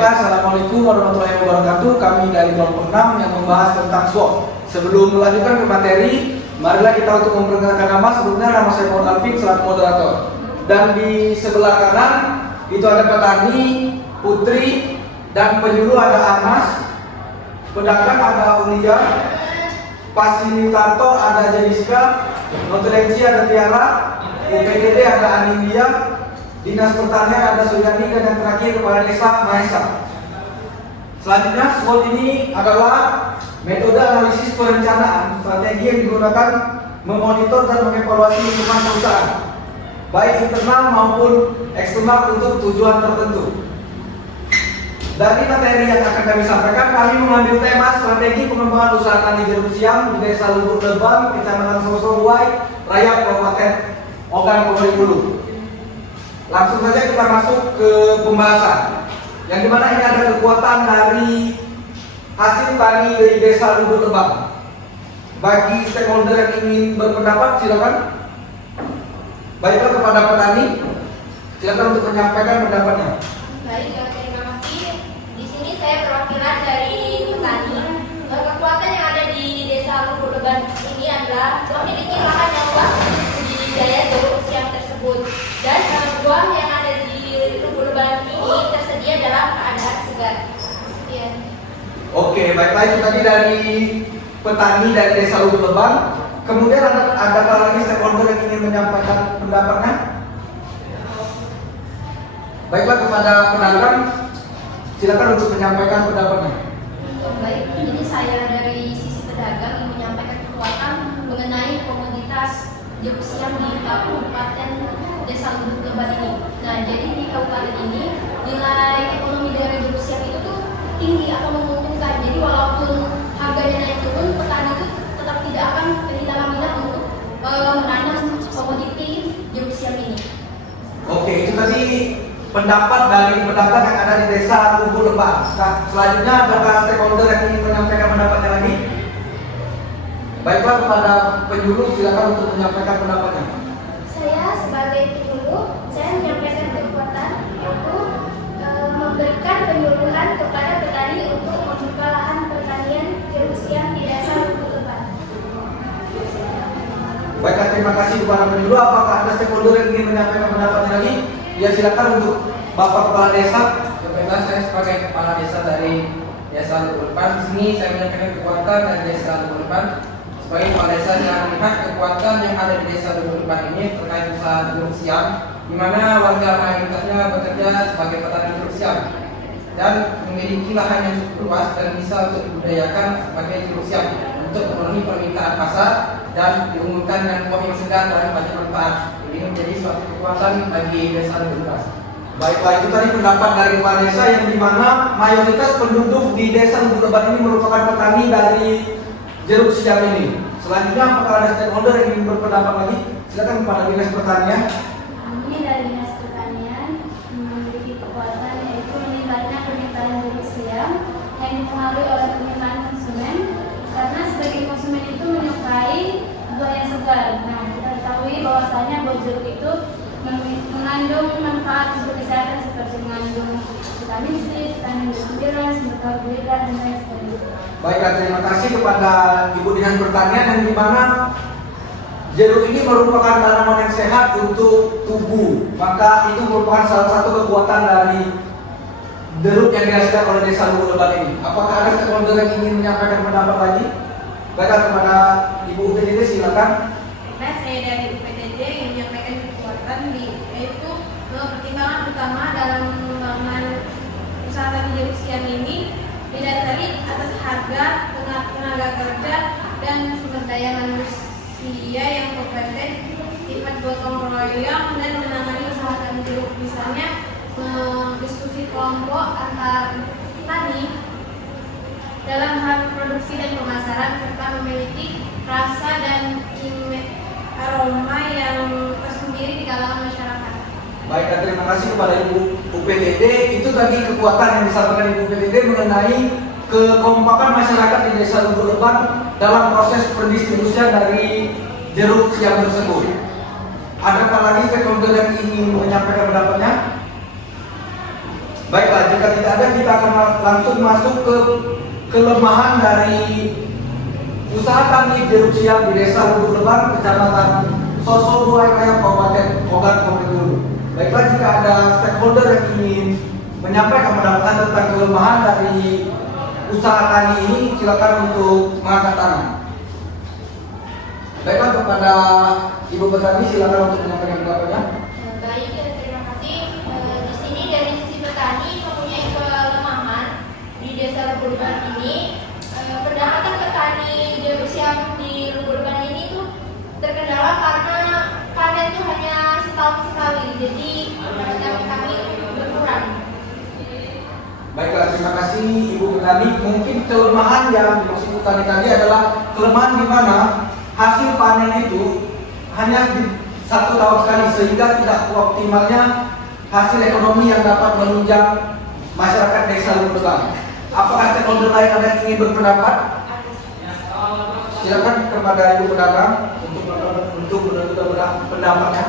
Baiklah, Assalamualaikum warahmatullahi wabarakatuh. Kami dari kelompok 6 yang membahas tentang SWOT. Sebelum melanjutkan ke materi, marilah kita untuk memperkenalkan nama. Sebelumnya nama saya Muhammad Alvin selaku moderator. Dan di sebelah kanan itu ada petani, Putri, dan penyuluh ada Anas, pedagang ada Ulia, fasilitator ada Jessica, nutriensi ada Tiara, UPTD ada Anilia, Dinas Pertanian ada Suryani, dan yang terakhir Kepala Desa Maesa. Selanjutnya, SWOT ini adalah metode analisis perencanaan strategi yang digunakan memonitor dan mengevaluasi lingkungan perusahaan, baik internal maupun eksternal untuk tujuan tertentu. Dari materi yang akan kami sampaikan, kami mengambil tema strategi pengembangan usaha tani jeruk siam di Desa Lubuk Lebang, Kecamatan Sosowai, Raya, Kabupaten Ogan Komering Ulu. Langsung saja kita masuk ke pembahasan, yang dimana ini ada kekuatan dari hasil tani dari Desa Lubuk Lebang. Bagi stakeholder yang ingin berpendapat, silakan. Baiklah, kepada petani, silakan untuk menyampaikan pendapatnya. Baik, terima kasih. Di sini saya perwakilan dari petani. Kekuatan yang ada di Desa Lubuk Lebang ini adalah memiliki lahan yang luas budidaya jeruk siam tersebut, dan buah yang ada di Lubuk Lebang ini tersedia dalam keadaan segar. Sekian. Oke, baiklah, itu tadi dari petani dari Desa Lubuk Lebang. Kemudian ada lagi stakeholder yang ingin menyampaikan pendapatnya. Baiklah, kepada pedagang, silakan untuk menyampaikan pendapatnya. Baik, jadi saya dari sisi pedagang ingin menyampaikan kekuatan mengenai komoditas jeruk siam di Kabupaten Desa Lubuk Lebang ini. Nah, jadi di kabupaten ini nilai ekonomi dari jeruk siam itu tuh tinggi atau menguntungkan. Jadi walaupun harganya naik turun, petani itu tetap tidak akan kehilangan minat untuk menanam komoditi jeruk siam ini. Oke, itu tadi pendapat dari pedagang yang ada di Desa Lubuk Lebang. Selanjutnya, apakah stakeholder yang ingin menyampaikan pendapatnya lagi? Baiklah, kepada penyuluh silakan untuk menyampaikan pendapatnya. Saya sebagai penyuluh, saya menyampaikan kekuatan yaitu memberikan penyuluhan kepada petani untuk membuka lahan pertanian jeruk siam di Desa Lubuk Lebang. Baiklah, terima kasih kepada penyuluh. Apakah ada stakeholder yang ingin menyampaikan pendapatnya lagi? Ya, silakan untuk Bapak Kepala Desa. Baiklah, saya sebagai Kepala Desa dari Desa Lubuk Lebang, di sini saya menyampaikan kekuatan dari Desa Lubuk Lebang. Sebagai Kepala Desa yang melihat kekuatan yang ada di Desa Lubuk Lebang ini terkait usaha jeruk siam, di mana warga mayoritasnya bekerja sebagai petani jeruk siam dan memiliki lahan yang cukup luas dan bisa untuk dibudidayakan sebagai jeruk siam untuk memenuhi permintaan pasar dan diumumkan dengan buah yang segar dan banyak manfaat. Ini menjadi suatu kekuatan bagi Desa Lubuk Lebang. Baiklah, itu tadi pendapat dari Kepala Desa yang dimana mayoritas penduduk di Desa Lubuk Lebang ini merupakan petani dari jeruk siam ini. Selanjutnya, apakah ada stakeholder yang ingin berpendapat lagi? Silakan kepada Dinas Pertanian. Kami dari Dinas Pertanian memiliki kekuatan yaitu meningkatnya permintaan jeruk siam yang dipengaruhi oleh permintaan konsumen, karena sebagai konsumen itu menyukai buah yang segar. Nah, kita ketahui bahwasanya buah jeruk itu mengandung manfaat untuk kesehatan seperti mengandung vitamin C, vitamin B9, sumber karbohidrat, dan lain sebagainya. Baiklah, terima kasih kepada Ibu Dinas Pertanian yang dimana jeruk ini merupakan tanaman yang sehat untuk tubuh. Maka itu merupakan salah satu kekuatan dari jeruk yang dihasilkan oleh Desa Lubuk Lebang ini. Apakah ada stakeholder yang ingin menyampaikan pendapat lagi? Baiklah, kepada Ibu UPTD silakan. Nah, saya dari UPTD yang menyampaikan kekuatan yaitu pertimbangan utama dalam pengembangan usaha tani jeruk siam ini didasari atas harga, tenaga kerja, dan sumber daya manusia yang kompeten, sifat gotong royong, dan menangani usaha tani jeruk. Misalnya diskusi kelompok antar petani dalam hal produksi dan pemasaran, serta memiliki rasa dan aroma yang tersendiri di kalangan masyarakat. Baik, terima kasih kepada Ibu UPTD. Itu tadi kekuatan yang disampaikan Ibu UPTD mengenai kekompakan masyarakat di Desa Lubuk Lebang dalam proses pendistribusian dari jeruk siam tersebut. Adakah lagi stakeholder yang ingin menyampaikan pendapatnya? Baiklah, jika tidak ada, kita langsung masuk ke kelemahan dari usaha tani jeruk siam di Desa Lubuk Leban, Kecamatan Soso Buai Raya, Kabupaten Ogan Komering. Baiklah, jika ada stakeholder yang ingin menyampaikan pendapat tentang kelemahan dari usaha tani ini, silakan untuk mengangkat tangan. Baiklah, kepada Ibu Petani silakan untuk menyampaikan pendapatnya. Baik, terima kasih. Di sini dari sisi petani mempunyai kelemahan di Desa Lubuk Leban ini. Pendapatan petani jeruk siam di Lubuk Leban ini tuh terkendala karena panen itu hanya setahun sekali, jadi pendapatan kami berkurang. Baiklah, terima kasih Ibu Petani. Mungkin kelemahan yang dimaksud petani tadi adalah kelemahan di mana hasil panen itu hanya di 1 tahun sekali, sehingga tidak optimalnya hasil ekonomi yang dapat menunjang masyarakat Desa Lubuk Leban. Apakah stakeholder lain ada yang ingin berpendapat? Silakan kepada Ibu Pedagang untuk menentukan pendapatnya.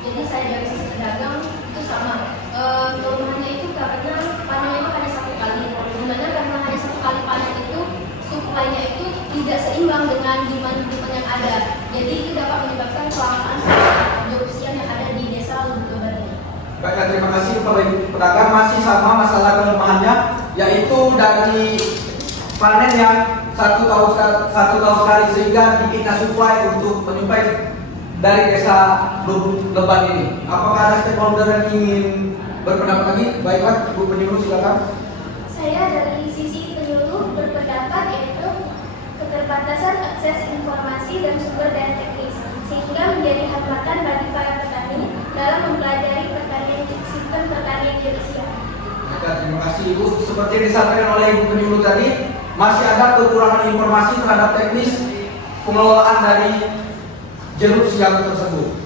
Jadi saya dari sisi pedagang itu sama. Kelemahannya itu karena panennya itu hanya 1 kali. Dimana karena hanya 1 kali panen itu supply-nya itu tidak seimbang dengan demand yang ada. Jadi itu dapat menyebabkan kelangkaan jeruk siam yang ada di Desa Lubuk Leban ini. Baiklah, terima kasih kepada Ibu Pedagang. Masih sama masalah kelemahannya, yaitu dari panen yang 1 tahun sekali, sehingga dikita supply untuk menyuplai dari Desa Lubuk Leban ini. Apakah ada stakeholder yang ingin berpendapat lagi? Baiklah, Ibu Penyuluh silakan. Saya dari sisi penyuluh berpendapat yaitu keterbatasan akses informasi dan sumber daya teknis, sehingga menjadi hambatan bagi para petani dalam mempelajari sistem pertanian jeruk siam. Baiklah, terima kasih Ibu. Seperti yang disampaikan oleh Ibu Penyuluh tadi, masih ada kekurangan informasi terhadap teknis pengelolaan dari jeruk siam tersebut.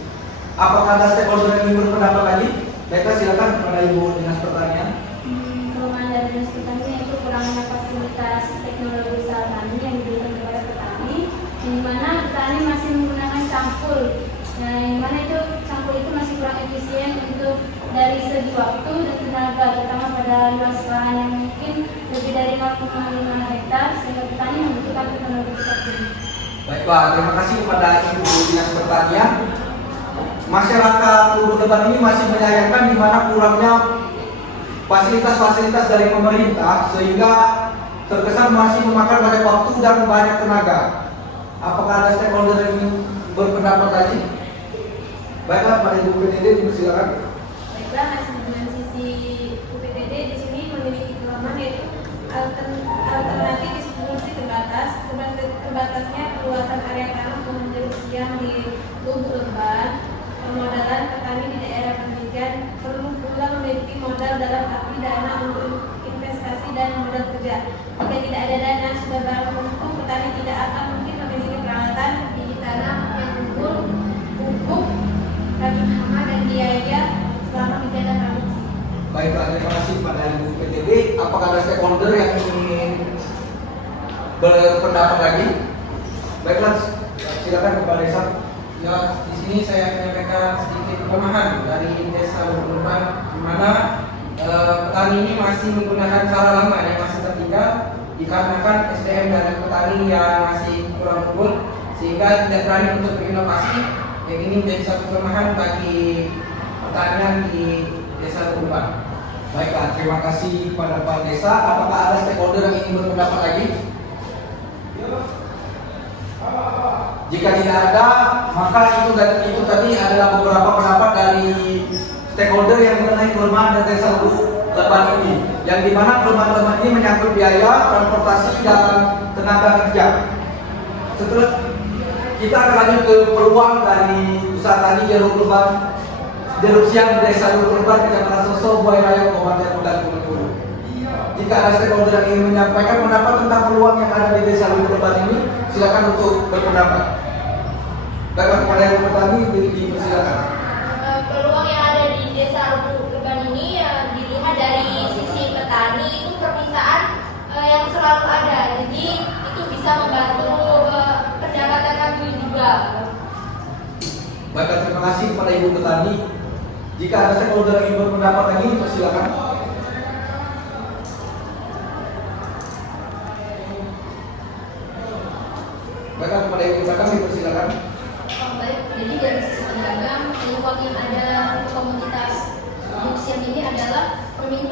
Apakah ada stakeholder yang ingin berpendapat lagi? Baiklah, silakan kepada Ibu Dinas Pertanian. Kelemahan dari dinas pertanian itu kurangnya fasilitas teknologi usaha tani yang diberikan kepada petani, di mana petani masih menggunakan cangkul. Nah, yang mana itu cangkul itu masih kurang efisien untuk dari segi waktu dan tenaga, terutama pada luas lahan yang mungkin lebih dari 0,5 hektar, sehingga petani membutuhkan teknologi tertentu. Baiklah, terima kasih kepada Ibu Dinas Pertanian. Masyarakat Lubuk Leban ini masih menyayangkan di mana kurangnya fasilitas-fasilitas dari pemerintah, sehingga terkesan masih memakan banyak waktu dan banyak tenaga. Apakah ada stakeholder yang ingin berpendapat lagi? Baiklah, pada Ibu PTD dipersilakan. Baiklah, masih dengan sisi UPTD di sini memiliki kelemahan yaitu alternatif distribusi terbatas. Terbatasnya perluasan area tanah pohon jeruk siam di Lubuk Leban. Permodalan petani di daerah pendidikan perlu pula memiliki modal dalam arti dana untuk investasi dan modal kerja. Jika tidak ada dana sudah barang tentu petani tidak akan mungkin memiliki peralatan biji tanam yang unggul, pupuk, racun hama dan biaya selama menjaga produksi. Baiklah, terima kasih pada Ibu PTD. Apakah ada stakeholder yang ingin berpendapat lagi? Baiklah, silakan kepada Desa. Ya, di sini saya menyampaikan sedikit kelemahan dari Desa Lubuk Leban, di mana petani ini masih menggunakan cara lama yang masih tertinggal dikarenakan SDM dari petani yang masih kurang unggul, sehingga tidak berani untuk berinovasi. Yang ini menjadi satu kelemahan bagi pertanian di Desa Lubuk Leban. Baiklah, terima kasih kepada Pak Desa. Apakah ada stakeholder yang ingin berpendapat lagi? Jika tidak ada, maka itu tadi adalah beberapa pendapat dari stakeholder yang mengenai kelemahan dari Desa Lubuk Leban ini, yang dimana kelemahan-kelemahan ini menyangkut biaya, transportasi, dan tenaga kerja. Setelah kita akan lanjut ke peluang dari usaha tani jeruk siam di Desa Lubuk Leban, Kecamatan Soso, Buai Raya, Kabupaten Ogan Komering. Jika ada stakeholder yang ingin menyampaikan pendapat tentang peluang yang ada di Desa Lubuk Leban ini, silakan untuk berpendapat. Baiklah, kepada Ibu Petani dipersilakan. Peluang yang ada di Desa Lubuk Leban ini dilihat dari sisi petani itu permintaan yang selalu ada, jadi itu bisa membantu pendapatan kami juga. Baiklah, terima kasih kepada Ibu Petani. Jika ada stakeholder yang ingin berpendapat lagi, persilakan.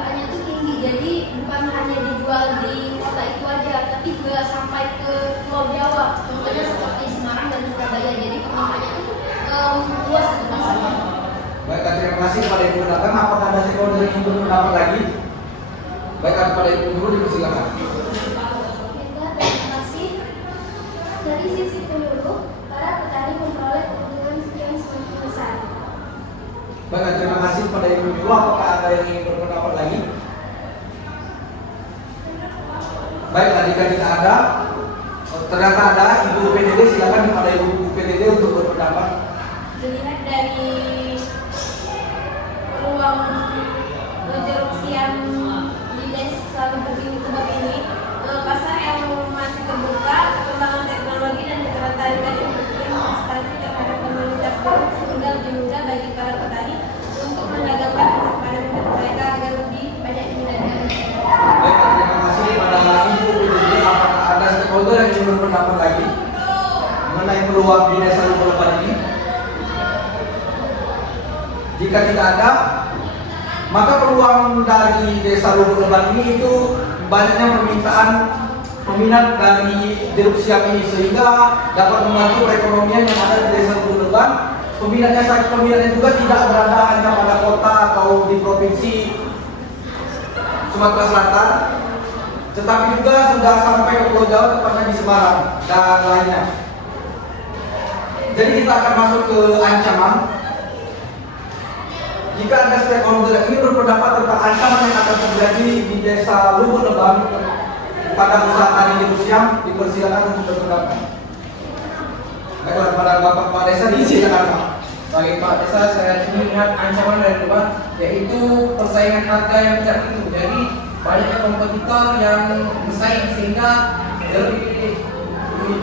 permintaannya tuh tinggi, jadi bukan hanya dijual di kota itu aja, tapi juga sampai ke Pulau Jawa, contohnya seperti Semarang dan Surabaya. Jadi permintaannya tuh luas untuk pasarnya. Baik, terima kasih kepada Ibu Pedagang. Apakah ada stakeholder yang ingin berpendapat lagi? Baik, kepada Ibu dulu dipersilakan. Baiklah, terima kasih. Dari sisi penyuluh, para petani memperoleh keuntungan yang semakin besar. Baik, terima kasih kepada Ibu dulu. Apakah ada yang ingin berpendapat lagi? Baik, jika tidak ada, ternyata ada Ibu PDD, silakan kepada Ibu PDD untuk berpendapat. Dilihat dari peluang jeruk siam di desa Lubuk ini, pasar yang masih terbuka, perkembangan teknologi dan ketertarikan investasi terhadap komunitas jeruk sehingga lebih mudah bagi para petani untuk mendagangkan hasil panen mereka agar lebih banyak diminati. Baik, terima kasih kepada Ibu PDD. Apakah ada stakeholder yang ingin berpendapat lagi mengenai peluang di desa Lubuk Leban ini? Jika tidak ada, maka peluang dari desa Lubuk Leban ini itu banyaknya peminat dari jeruk siam ini, sehingga dapat membantu perekonomian yang ada di desa Lubuk Leban. Peminatnya juga tidak berada hanya pada kota atau di provinsi Sumatera Selatan, tetapi juga sudah sampai ke Pulau Jawa, tepatnya di Semarang dan lainnya. Jadi kita akan masuk ke ancaman. Jika ada stakeholder yang ingin berpendapat tentang ancaman yang akan terjadi di desa Lubuk Leban pada usaha tani jeruk siam, dipersilakan untuk berpendapat. Baiklah, pada Bapak Pak Desa disilakan Pak. Bagi Pak Desa, saya sendiri lihat ancaman dari luar, yaitu persaingan harga yang tidak tentu. Jadi banyak kompetitor yang bersaing sehingga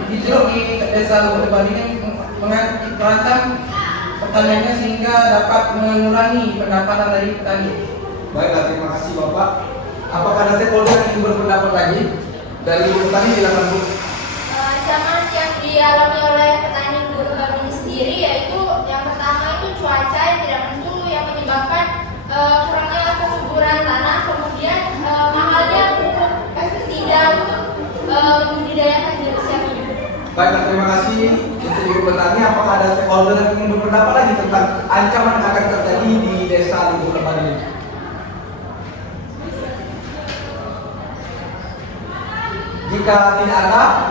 di jeruk di desa Lubuk Leban ini terancam pertaniannya sehingga dapat mengurangi pendapatan dari petani. Baiklah, terima kasih Bapak. Apakah ada stakeholder yang ingin berpendapat lagi? Dari Ibu Petani silakan Bu. Ancaman yang dialami oleh petani Lubuk Leban ini sendiri yaitu yang pertama itu cuaca yang tidak menentu yang menyebabkan kurangnya kesuburan tanah, kemudian mahalnya pupuk pestisida untuk membudidayakan jeruk siam ini. Baiklah, terima kasih untuk Ibu Petani. Apakah ada stakeholder yang ingin berpendapat lagi tentang ancaman yang akan terjadi di desa Lubuk Leban ini? Jika tidak ada,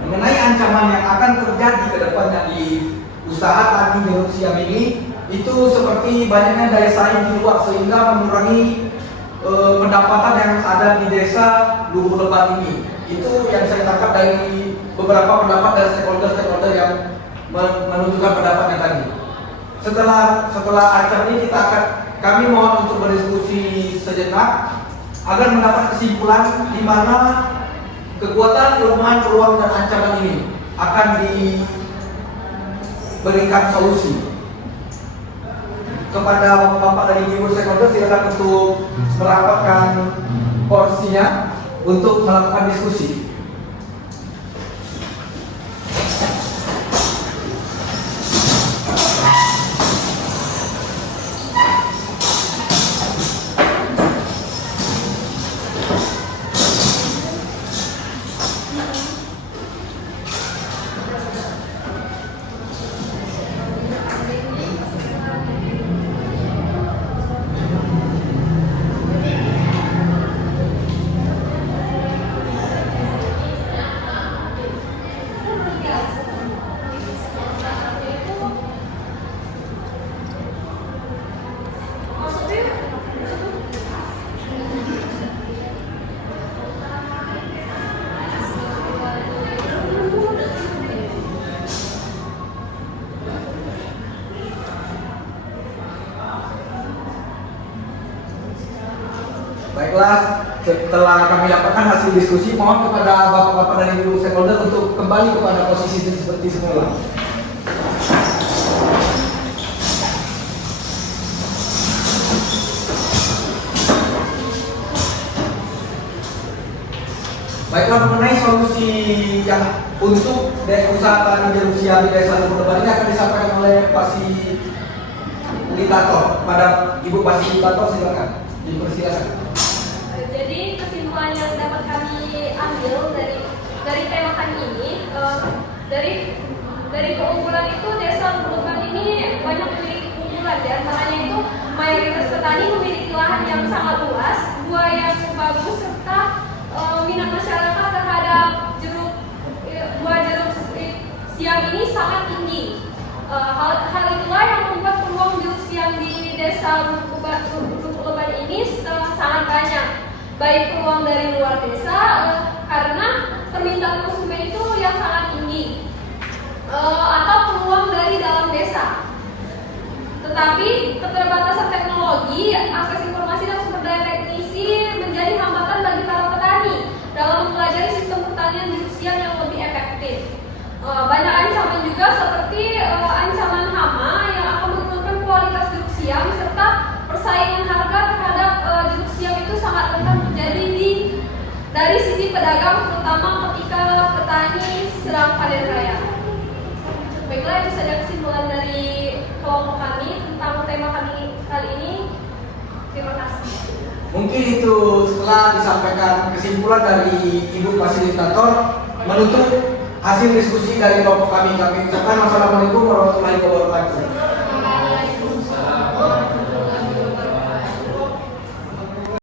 mengenai ancaman yang akan terjadi ke depannya di usaha tani jeruk siam ini, itu seperti banyaknya daya saing di luar sehingga mengurangi pendapatan yang ada di desa Lubuk Leban ini. Itu yang saya tangkap dari beberapa pendapat dari stakeholder yang menunjukkan pendapatnya tadi. Setelah acara ini kami mohon untuk berdiskusi sejenak agar mendapat kesimpulan di mana kekuatan, kelemahan, peluang dan ancaman ini akan diberikan solusi. Kepada Bapak dari Ibu stakeholder silakan untuk merapatkan porsinya untuk melakukan diskusi. Baiklah, setelah kami dapatkan hasil diskusi, mohon kepada bapak-bapak dari ibu stakeholder untuk kembali kepada posisi seperti semula. Baiklah, mengenai solusi yang untuk usaha tani jeruk siam di desa Lubuk Leban ini akan disampaikan oleh Pak Si fasilitator. Pada Ibu fasilitator silakan dipersilakan. Jadi kesimpulan yang dapat kami ambil dari tema kami ini, dari keunggulan itu desa Lulupan ini banyak memiliki keunggulan. Di antaranya itu mayoritas petani memiliki lahan yang sangat luas, buah yang bagus, serta minat masyarakat terhadap buah jeruk siam ini sangat tinggi. Hal itulah yang membuat peluang jeruk siam di desa Lulupan ini sangat banyak. Baik peluang dari luar desa karena permintaan konsumen itu yang sangat tinggi, atau peluang dari dalam desa. Tetapi keterbatasan teknologi, akses informasi dan sumber daya teknisi menjadi hambatan bagi para petani dalam mempelajari sistem pertanian jeruk siam yang lebih efektif. Banyak ancaman juga seperti ancaman hama yang akan menurunkan kualitas jeruk siam, serta persaingan harga terhadap jeruk siam itu sangat rentan terjadi dari sisi pedagang, terutama ketika petani sedang panen raya. Baiklah, itu saja kesimpulan dari kelompok kami tentang tema kami kali ini. Terima kasih. Mungkin itu setelah disampaikan kesimpulan dari Ibu fasilitator menutup hasil diskusi dari kelompok kami. Kami ucapkan wassalamualaikum warahmatullahi wabarakatuh.